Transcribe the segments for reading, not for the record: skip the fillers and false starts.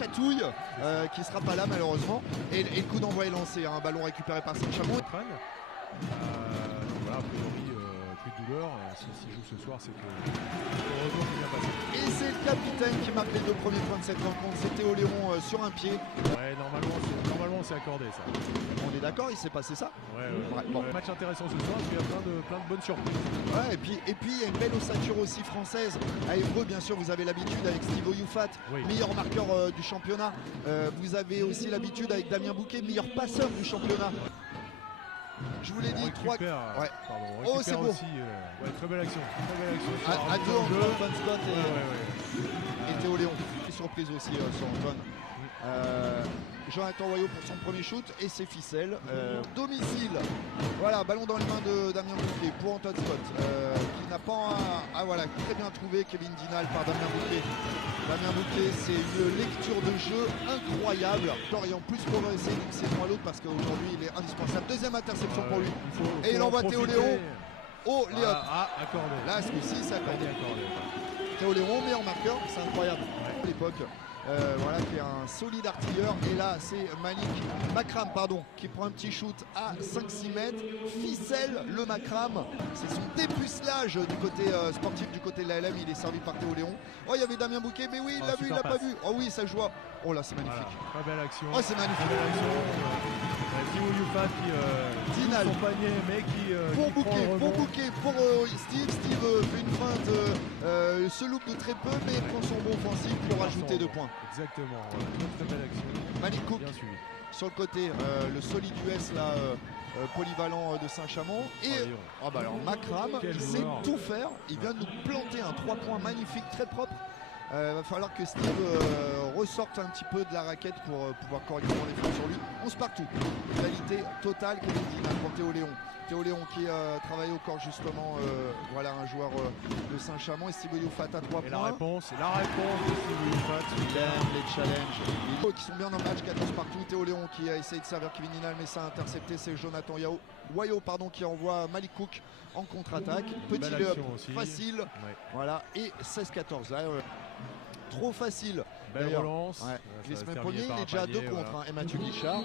chatouille qui sera pas là malheureusement. Et le coup d'envoi est lancé, un ballon récupéré par Saint-Chamond. Voilà, a priori, plus de douleur. S'il joue ce soir, c'est que le retour qui vient passer. Et c'est le capitaine qui marque les 2 premiers points de cette rencontre. C'est Théo Léon sur un pied. Ouais, normalement c'est accordé ça. On est d'accord, il s'est passé ça. Ouais. Bon. Match intéressant ce soir, parce qu'il y a plein de bonnes surprises. Ouais, et puis il y a une belle ossature aussi française. À Évreux, bien sûr, vous avez l'habitude avec Steve Oyufat, meilleur marqueur du championnat. Vous avez aussi l'habitude avec Damien Bouquet, meilleur passeur du championnat. Je vous l'ai dit, 3. Ouais. Oh, c'est beau. Très belle action. À deux Antoine Scott et Théo Léon. Surprise aussi sur Antoine. Jonathan Royaux pour son premier shoot et ses ficelles. Domicile. Voilà, ballon dans les mains de Damien Bouquet pour Antoine Scott. Qui n'a pas. Voilà, très bien trouvé Kevin Dinal par Damien Bouquet. Damien Bouquet, c'est une lecture de jeu incroyable. Et en plus progressé d'une saison à l'autre parce qu'aujourd'hui il est indispensable. Deuxième interception pour lui. Et il envoie Théo Léon. Oh, Léon. Accordé. Là, ce coup-ci, c'est accordé. Théo Léon, meilleur marqueur, c'est incroyable. À l'époque. Voilà, qui est un solide artilleur. Et là, c'est Makram, qui prend un petit shoot à 5-6 mètres. Ficelle le Makram. C'est son dépucelage du côté sportif, du côté de la LM. Il est servi par Théo Léon. Oh, il y avait Damien Bouquet, mais oui, il l'a vu, il l'a pas vu. Oh oui, ça joue. Oh là, c'est magnifique. Voilà, très belle action. Oh, c'est magnifique. Belle action. Théo Oyufat qui Dinal. son panier, mais qui pour Bouquet, pour Bouquet, pour Steve. Steve fait une feinte, se loupe de très peu, mais prend son bon offensif pour rajouter 2 points. Exactement, très belle action. Malik Cook bien suivi. sur le côté, le solide US là, polyvalent de Saint-Chamond. Et alors Makram, il sait tout faire. Il vient de nous planter un 3 points magnifique, très propre. Va falloir que Steve ressorte un petit peu de la raquette pour pouvoir correctement les faire sur lui. 11 partout. Qualité totale Kevin Dinal pour Théo Léon. Théo Léon qui travaille au corps justement. Voilà un joueur de Saint-Chamond. Et Steve Oyufat à 3 points. La réponse de Steve Oyufat. Il aime les challenges. Qui sont bien dans le match, 14 partout. Théo Léon qui a essayé de servir Kevin Dinal, mais ça a intercepté. C'est Jonathan Royaux qui envoie Malik Cook en contre-attaque. Petit layup facile. Voilà. Et 16-14. Là, trop facile. Belle relance. Griezmann premier, il est déjà à 2 contre. Et Mathieu Guichard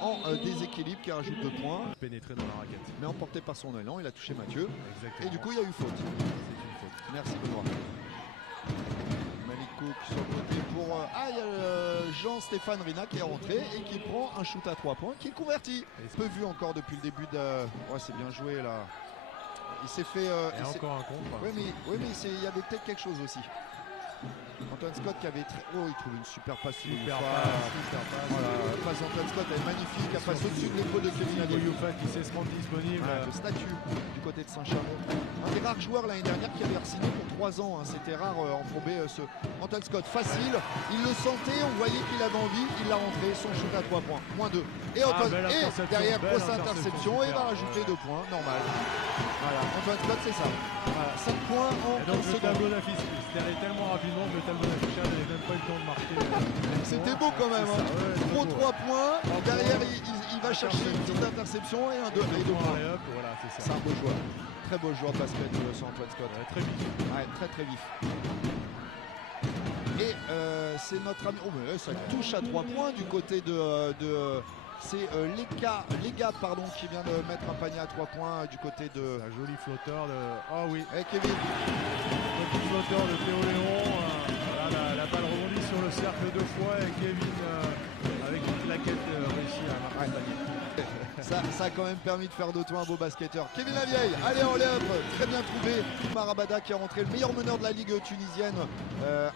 en déséquilibre qui rajoute 2 points. Pénétré dans la raquette. Mais emporté par son élan, il a touché Mathieu. Exactement. Et du coup, il y a eu faute. C'est une faute. Merci Benoît. Malik Cook sur le côté pour. Il y a Jean-Stéphane Rina qui est rentré et qui prend un shoot à 3 points qui est converti. Peu vu encore depuis le début de. Ouais, c'est bien joué là. Il s'est fait. Encore un contre. Oui, mais il y avait peut-être quelque chose aussi. Antoine Scott qui avait très. Oh, il trouve une super passe. Super passe. Voilà, passe Antoine Scott, elle est magnifique. Elle passe au-dessus de l'épaule de Kevin Oyufat qui sait se rendre disponible. Le statut du côté de Saint-Chamond. Un des rares joueurs l'année dernière qui avait re-signé pour 3 ans. C'était rare en probé ce Antoine Scott. Facile. Il le sentait, on voyait qu'il avait envie. Il l'a rentré. Son shoot à 3 points. -2. Et Antoine. Et derrière, grosse interception. Et il va rajouter 2 points. Normal. Voilà, Antoine Scott, c'est ça. Voilà, 5 points en 15 secondes. Le tableau d'affichage, c'était allé tellement rapidement que le tableau d'affichage n'avait même pas eu le temps de marquer. C'était beau quand même. Pro 3 points. Derrière, il va chercher une petite interception et un 2 points. Voilà, c'est un beau joueur. Très beau joueur de basket sur Antoine Scott. Très vif. Ouais, très vif. Et c'est notre ami. Oh, mais ça touche à 3 points du côté de c'est Lega qui vient de mettre un panier à 3 points du côté de. Un joli flotteur de. Oh oui. Et Kevin. Le petit flotteur de Théo Léon. Voilà, la balle rebondit sur le cercle 2 fois et Kevin avec une claquette réussit à marquer le panier. Ça a quand même permis de faire de toi un beau basketteur. Kevin Lavieille, allez en lèvre, très bien trouvé. Marabada qui est rentré, le meilleur meneur de la ligue tunisienne.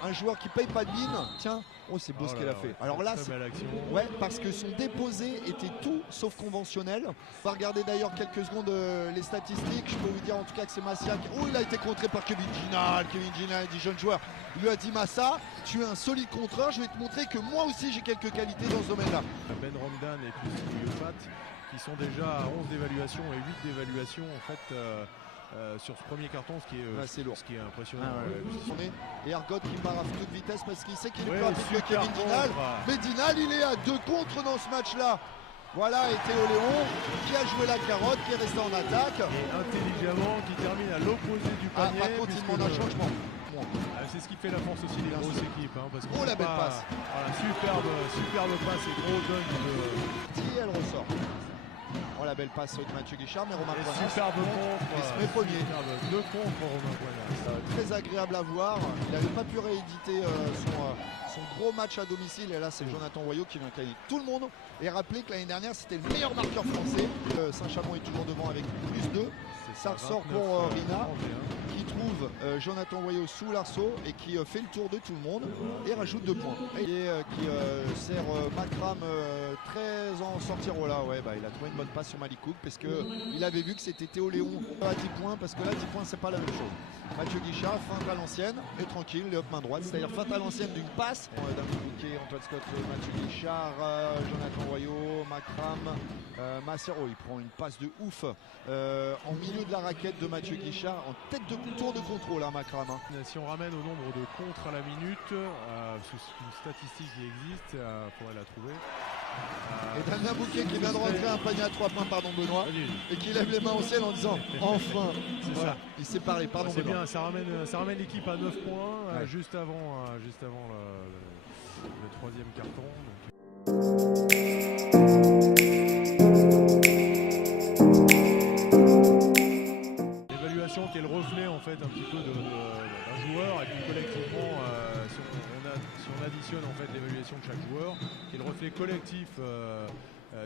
Un joueur qui paye pas de mine. Tiens, oh c'est beau ce qu'elle a fait. Alors là, c'est belle action. Ouais, parce que son déposé était tout sauf conventionnel. On va regarder d'ailleurs quelques secondes les statistiques. Je peux vous dire en tout cas que c'est Massiak. Oh, il a été contré par Kevin Dinal. Kevin Dinal, dit jeune joueur, il lui a dit Massa, tu es un solide contreur. Je vais te montrer que moi aussi j'ai quelques qualités dans ce domaine-là. Ben Ramdan et puis Oyufat qui sont déjà à 11 d'évaluation et 8 d'évaluation en fait sur ce premier carton, ce qui est lourd. Ce qui est impressionnant. Et Argot qui part à toute vitesse parce qu'il sait qu'il est plus rapide que Kevin Dinal. Mais Dinal, il est à 2 contre dans ce match-là. Voilà, et Théo Léon qui a joué la carotte, qui est resté en attaque. Et intelligemment, qui termine à l'opposé du panier. Par contre, il demande un changement. C'est ce qui fait la force aussi des grosses équipes. Hein, parce Oh, la belle passe. Voilà, superbe passe et gros dunk de... Elle ressort. Oh, la belle passe de Mathieu Guichard, mais Romain Poinas. Superbe contre. Il se met premier. Deux contre Romain Poinas. Très agréable à voir. Il n'avait pas pu rééditer son gros match à domicile. Et là, c'est Jonathan Royaux qui vient gagner tout le monde. Et rappelez que l'année dernière, c'était le meilleur marqueur français. Saint-Chamond est toujours devant avec +2. Ça ressort pour Rina, qui trouve Jonathan Royaux sous l'arceau et qui fait le tour de tout le monde et rajoute 2 points. Et qui sert Makram très en sortir. Oh là, ouais, il a trouvé une bonne passe sur Malikouk parce qu'il avait vu que c'était Théo Léon à 10 points, parce que là 10 points c'est pas la même chose. Mathieu Guichard, feinte à l'ancienne et tranquille, les hop main droite, c'est-à-dire feinte à l'ancienne d'une passe. Damien Bouquet, Antoine Scott, Mathieu Guichard, Jonathan Royaux, Makram, Macero, il prend une passe de ouf en milieu de la raquette de Mathieu Guichard, en tête de tour de contrôle à Makram. Si on ramène au nombre de contres à la minute, c'est une statistique qui existe, il faudrait la trouver. Et Damien Bouquet qui vient de rentrer un panier à 3 points, pardon Benoît, et qui lève les mains au ciel en disant enfin. Voilà, ça. Il s'est parlé, pardon c'est Benoît. Bien, ça ramène l'équipe à 9 points juste avant le troisième carton. L'évaluation qui est le reflet en fait un petit peu d'un joueur, et puis collectivement si on additionne en fait l'évaluation de chaque joueur, qui est le reflet collectif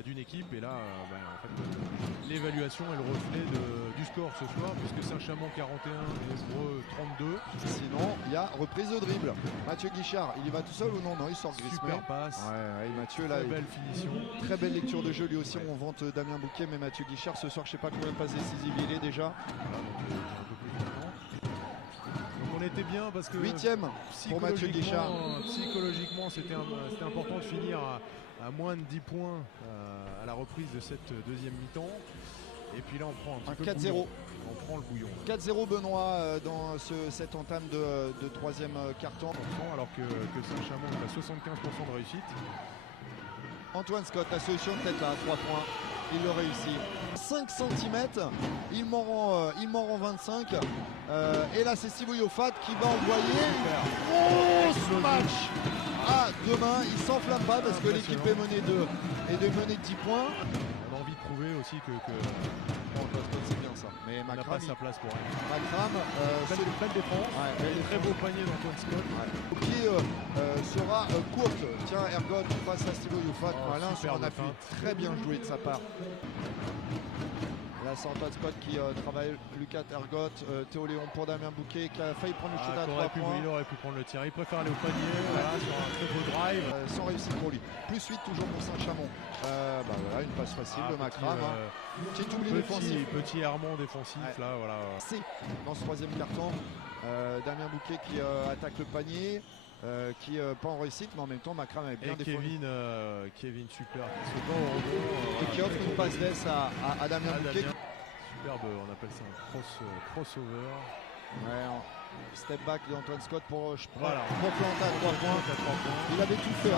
d'une équipe, et là en fait, l'évaluation est le reflet du score ce soir, puisque Saint-Chamond 41 et Évreux 32. Sinon il y a reprise de dribble. Mathieu Guichard, il y va tout seul ou non? Non, il sort Grismer. Super passe. Mathieu là, très belle finition. Très belle lecture de jeu, lui aussi. On vante Damien Bouquet, mais Mathieu Guichard ce soir, je sais pas combien de passes décisives il est déjà. On était bien parce que 8e pour Mathieu Guichard. Psychologiquement, c'était important de finir à moins de 10 points à la reprise de cette deuxième mi-temps. Et puis là, on prend un petit peu 4-0. On prend le bouillon. 4-0 Benoît dans cette entame de troisième carton. Alors que Saint-Chamond a 75% de réussite. Antoine Scott, la solution de tête là, 3 points. Il le réussit. 5 cm, il m'en rend 25. Et là, c'est Sibouyofat qui va envoyer une grosse match à demain. Il s'enflamme pas parce que l'équipe est menée de 10 points. On a envie de prouver aussi que c'est bien ça. Mais Makram n'a pas sa place pour elle. Makram, belle défense. Très beau panier d'Antoine Scott. Au pied sera courte. Tiens, Ergot face à Sibouyofat. Malin sur un appui. Très bien joué de sa part. Là, c'est Antoine Scott qui travaille Lucas Ergot, Théo Léon pour Damien Bouquet qui a failli prendre le shoot à 3 points. Il aurait pu prendre le tir. Il préfère aller au panier sur un très beau drive. Sans réussite pour lui. Plus 8 toujours pour Saint-Chamond. Voilà, une passe facile de Makram. Petit oubli défensif. Petit errement défensif. Là, voilà. C'est dans ce troisième carton. Damien Bouquet qui attaque le panier. Qui pas en réussite, mais en même temps Makram avait bien défendu. Kevin super qui se bat au rebond et qui offre une passe d'ess à Damien Bouquet. Superbe, on appelle ça un crossover. Step back d'Antoine Scott pour planter à 3 points. Il avait tout fait,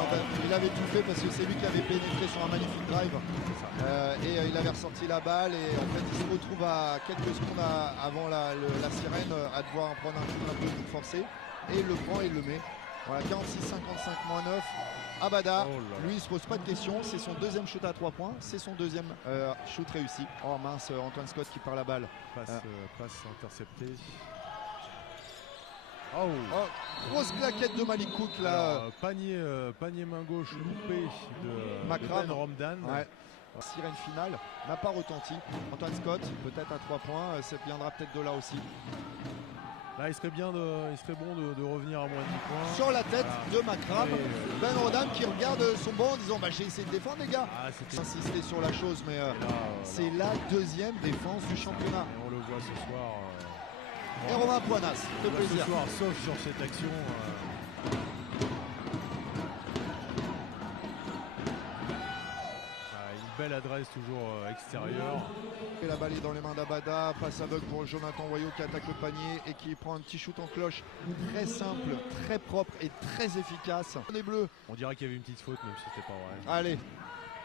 il avait tout fait parce que c'est lui qui avait pénétré sur un magnifique drive. Et il avait ressorti la balle, et en fait il se retrouve à quelques secondes avant la sirène à devoir en prendre un peu plus forcé. Et il le prend et il le met. Voilà, 46-55 moins 9. Abada, lui il se pose pas de questions, c'est son deuxième shoot à 3 points, c'est son deuxième shoot réussi. Oh mince, Antoine Scott qui perd la balle. Passe interceptée. Grosse claquette de Malikouk là. Panier main gauche loupé de Makram. Ben Romdan. Sirène finale n'a pas retenti. Antoine Scott peut-être à 3 points, ça viendra peut-être de là aussi. Là, il serait bon de revenir à moins de 10 points. Sur la tête de Makram. Ben Rodam qui regarde son banc en disant j'ai essayé de défendre les gars. Insister sur la chose, mais c'est la deuxième défense du championnat. Et on le voit ce soir. Et Romain Poinas, de plaisir. Ce soir, sauf sur cette action. Une belle adresse toujours extérieure. Et la balle est dans les mains d'Abada, passe aveugle pour Jonathan Royaux qui attaque le panier et qui prend un petit shoot en cloche très simple, très propre et très efficace. Les bleus. On dirait qu'il y avait une petite faute même si c'était pas vrai. Allez,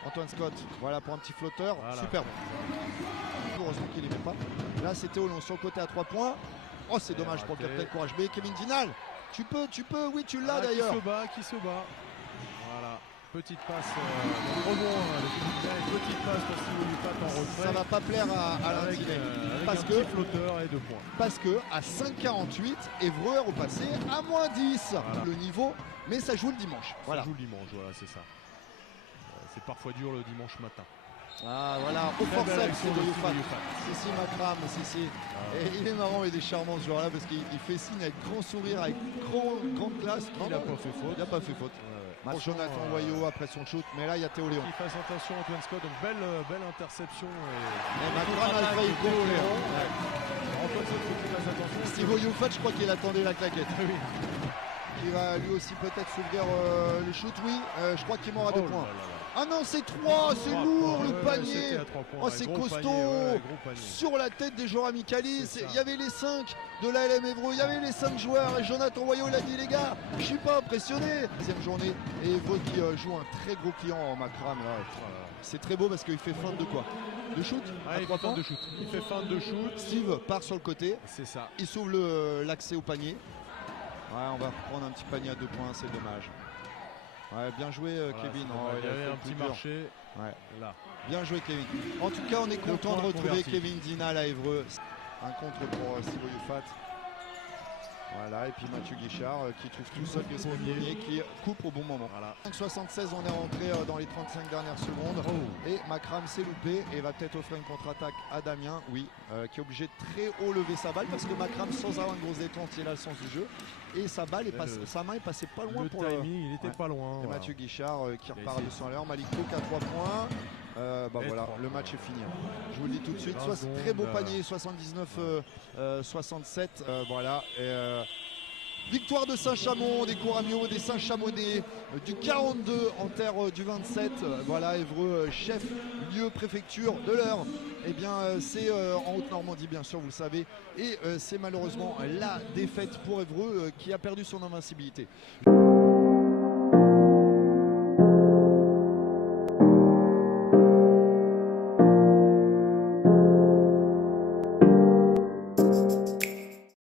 Antoine Scott, voilà pour un petit flotteur, superbe. Heureusement qu'il n'y met pas. Là c'est Théo Léon sur le côté à 3 points. Oh c'est dommage pour le capitaine Courage B. Kevin Dinal Tu peux, oui, tu l'as d'ailleurs. Qui se bat. Voilà. Petite passe dans le rebond, petite passe pour Thibaut Youfat en retrait. Ça va pas plaire à l'Intinet. Parce que flotteur et 2 points. Parce que à 5,48, Évreux est repassé à -10. Voilà. Le niveau, mais ça joue le dimanche. Ça joue le dimanche, voilà, c'est ça. C'est parfois dur le dimanche matin. Ah voilà, au forceps de Youfat. Si, Makram, si. Et il est marrant, il est charmant ce joueur-là parce qu'il fait signe avec grand sourire, avec grande classe. Il n'a pas fait faute. Il n'a pas fait faute. Pour Jonathan Royaux après son shoot, mais là il y a Théo Léon. Il fasse attention Antoine Scott, donc belle interception. Et Makram a failli Théo Léon. Antoine Scott, faut qu'il fasse attention. Thibaut Youfat, je crois qu'il attendait la claquette. Oui. Qui va lui aussi peut-être s'ouvrir le shoot, oui. Je crois qu'il m'aura 2 points. Ah non, c'est 3, c'est lourd le panier. Oh, c'est costaud. Sur la tête des joueurs Amicalis. Il y avait les 5 de l'ALM Évreux, il y avait les 5 joueurs. Et Jonathan Royaux l'a dit, les gars, je suis pas impressionné. Deuxième journée, et Évreux qui joue un très gros client en Makram. C'est très beau parce qu'il fait feinte de quoi? De shoot? Il fait feinte de shoot. Il fait feinte de shoot. Steve part sur le côté. C'est ça. Il s'ouvre l'accès au panier. Ouais, on va prendre un petit panier à 2 points, c'est dommage. Ouais, bien joué Kevin. Il y avait un petit marché. Ouais. Là. Bien joué Kevin. En tout cas, on est content de retrouver Kevin Dinal à Évreux. Un contre pour Thibaut Youfat. Voilà, et puis Mathieu Guichard qui trouve tout seul Gaspard Bonnier qui coupe au bon moment. Voilà. 5,76, on est rentré dans les 35 dernières secondes. Et Makram s'est loupé et va peut-être offrir une contre-attaque à Damien, oui, qui est obligé de très haut lever sa balle parce que Makram, sans avoir une grosse détente, il a le sens du jeu. Et sa balle sa main est passée pas loin pour timing, il était pas loin. Et Mathieu Guichard qui repart à 200 à l'heure. Malik Cook à 3 points. Voilà, le match est fini. Je vous le dis tout de suite. Très beau panier, 79-67. Voilà. Victoire de Saint-Chamond, des Couramio, des Saint-Chamonais, du 42 en terre du 27. Voilà, Évreux, chef, lieu, préfecture de l'Eure. Eh bien, c'est en Haute-Normandie, bien sûr, vous le savez. Et c'est malheureusement la défaite pour Évreux qui a perdu son invincibilité.